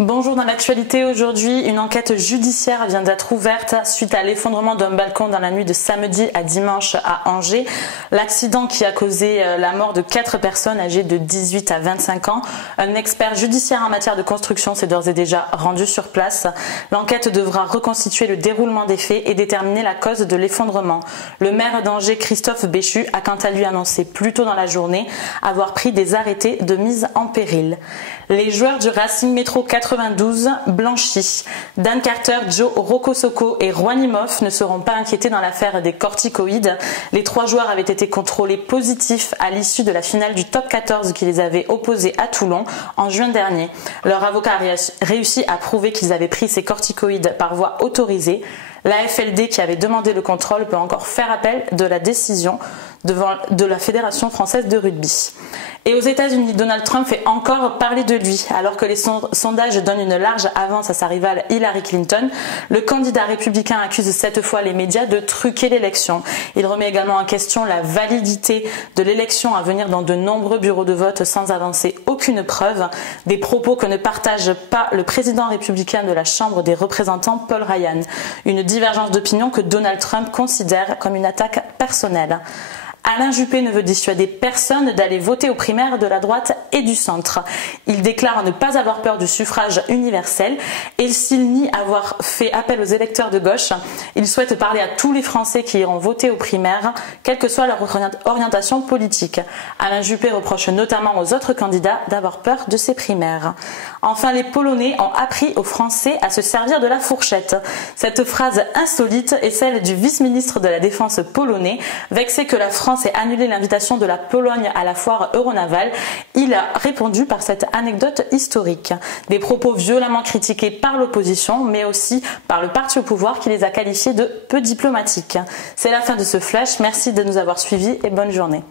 Bonjour, dans l'actualité aujourd'hui, une enquête judiciaire vient d'être ouverte suite à l'effondrement d'un balcon dans la nuit de samedi à dimanche à Angers. L'accident qui a causé la mort de 4 personnes âgées de 18 à 25 ans. Un expert judiciaire en matière de construction s'est d'ores et déjà rendu sur place. L'enquête devra reconstituer le déroulement des faits et déterminer la cause de l'effondrement. Le maire d'Angers, Christophe Béchu, a quant à lui annoncé plus tôt dans la journée avoir pris des arrêtés de mise en péril. Les joueurs du Racing Métro 92 blanchis, Dan Carter, Joe Rokosoko et Rouanimov ne seront pas inquiétés dans l'affaire des corticoïdes. Les 3 joueurs avaient été contrôlés positifs à l'issue de la finale du top 14 qui les avait opposés à Toulon en juin dernier. Leur avocat a réussi à prouver qu'ils avaient pris ces corticoïdes par voie autorisée. La FLD, qui avait demandé le contrôle, peut encore faire appel de la décision de la Fédération française de rugby. Et aux États-Unis, Donald Trump fait encore parler de lui. Alors que les sondages donnent une large avance à sa rivale Hillary Clinton, le candidat républicain accuse cette fois les médias de truquer l'élection. Il remet également en question la validité de l'élection à venir dans de nombreux bureaux de vote sans avancer aucune preuve. Des propos que ne partage pas le président républicain de la Chambre des représentants, Paul Ryan. Une divergence d'opinion que Donald Trump considère comme une attaque personnelle. Alain Juppé ne veut dissuader personne d'aller voter aux primaires de la droite et du centre. Il déclare ne pas avoir peur du suffrage universel et s'il nie avoir fait appel aux électeurs de gauche, il souhaite parler à tous les Français qui iront voter aux primaires, quelle que soit leur orientation politique. Alain Juppé reproche notamment aux autres candidats d'avoir peur de ces primaires. Enfin, les Polonais ont appris aux Français à se servir de la fourchette. Cette phrase insolite est celle du vice-ministre de la Défense polonais, vexé que la France ait annulé l'invitation de la Pologne à la foire Euronaval. Il a répondu par cette anecdote historique. Des propos violemment critiqués par l'opposition, mais aussi par le parti au pouvoir qui les a qualifiés de peu diplomatiques. C'est la fin de ce flash. Merci de nous avoir suivis et bonne journée.